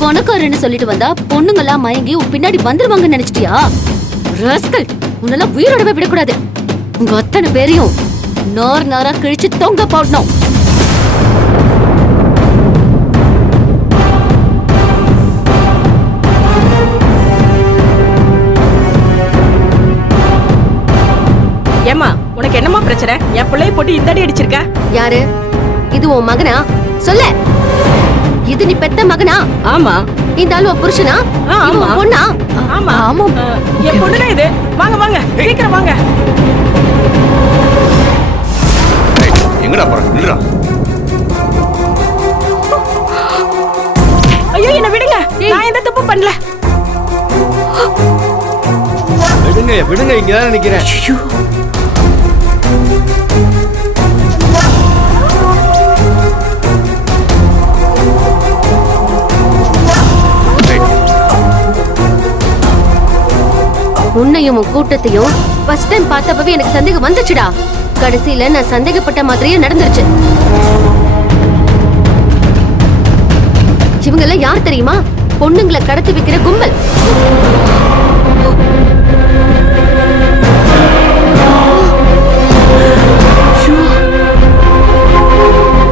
பணக்காரன்னு சொல்லிட்டு வந்தா பொண்ணுங்கெல்லாம் மயங்கி உன் பின்னாடி வந்துருவாங்கன்னு நினைச்சிட்டியா? ராஸ்கல், உன்னெல்லாம் உயிரோடவே விடக்கூடாது. உங்க அத்தனை பேரையும் நார் நாரா கிழிச்சு தொங்க போடணும். ஏமா, உனக்கு என்னமா பிரச்சனை? என் பிள்ளைய போட்டு இந்த அடி அடிச்சிருக்க. யாரு இது? உன் மகனா? சொல்ல. இது நீ பெத்த மகனா? ஆமா. இந்த ஆளு உன் புருஷனா? ஆமா. பொண்ணா? ஆமா. ஆமா. என் பொண்ணுதான் இது. வாங்க வாங்க, சீக்கிரம் வாங்க. எங்கடா போற? நில்லுடா. ஐயோ, என்ன விடுங்க. நான் எந்த தப்பு பண்ணல. விடுங்க விடுங்க, இங்கதான் நிக்கிறேன். உன்னையும் உன் கூட்டத்தையும் ஃபர்ஸ்ட் டைம் பார்த்தப்பவே எனக்கு சந்தேகம் வந்துச்சுடா. கடைசியில நான் சந்தேகப்பட்ட மாதிரியே நடந்துருச்சு. இவங்க எல்லாம் யார் தெரியுமா? பொண்ணுங்களை கடத்தி வைக்கிற கும்பல்.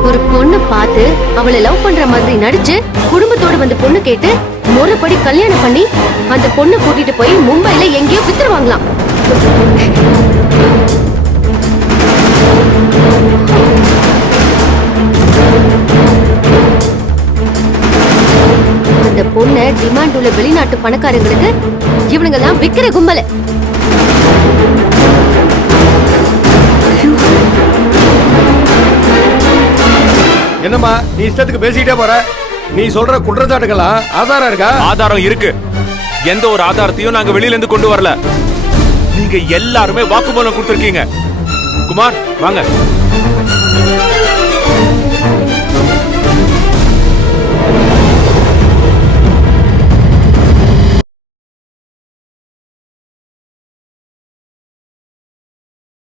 ஒரு பொண்ணு பார்த்து அவளை லவ் பண்ற மாதிரி நடிச்சு குடும்பத்தோட வந்து பொண்ணு கேட்டு முறைப்படி கல்யாணம் பண்ணி அந்த பொண்ணை கூட்டிட்டு போய் மும்பைல எங்கேயோ வித்துருவாங்களாம். அந்த பொண்ணை டிமாண்ட் உள்ள வெளிநாட்டு பணக்காரங்களுக்கு இவனுங்க எல்லாம் விக்கிற கும்பல. என்னம்மா நீ இஷ்டத்துக்கு பேசிக்கிட்டே போற? நீ சொல்ற குற்றச்சாட்டுக்கெல்லாம் ஆதாரம் இருக்கா? ஆதாரம் இருக்கு. எந்த ஒரு ஆதாரத்தையும் நாங்க வெளியில இருந்து கொண்டு வரல. நீங்க எல்லாருமே வாக்குமூலம் கொடுத்திருக்கீங்க. குமார் வாங்க.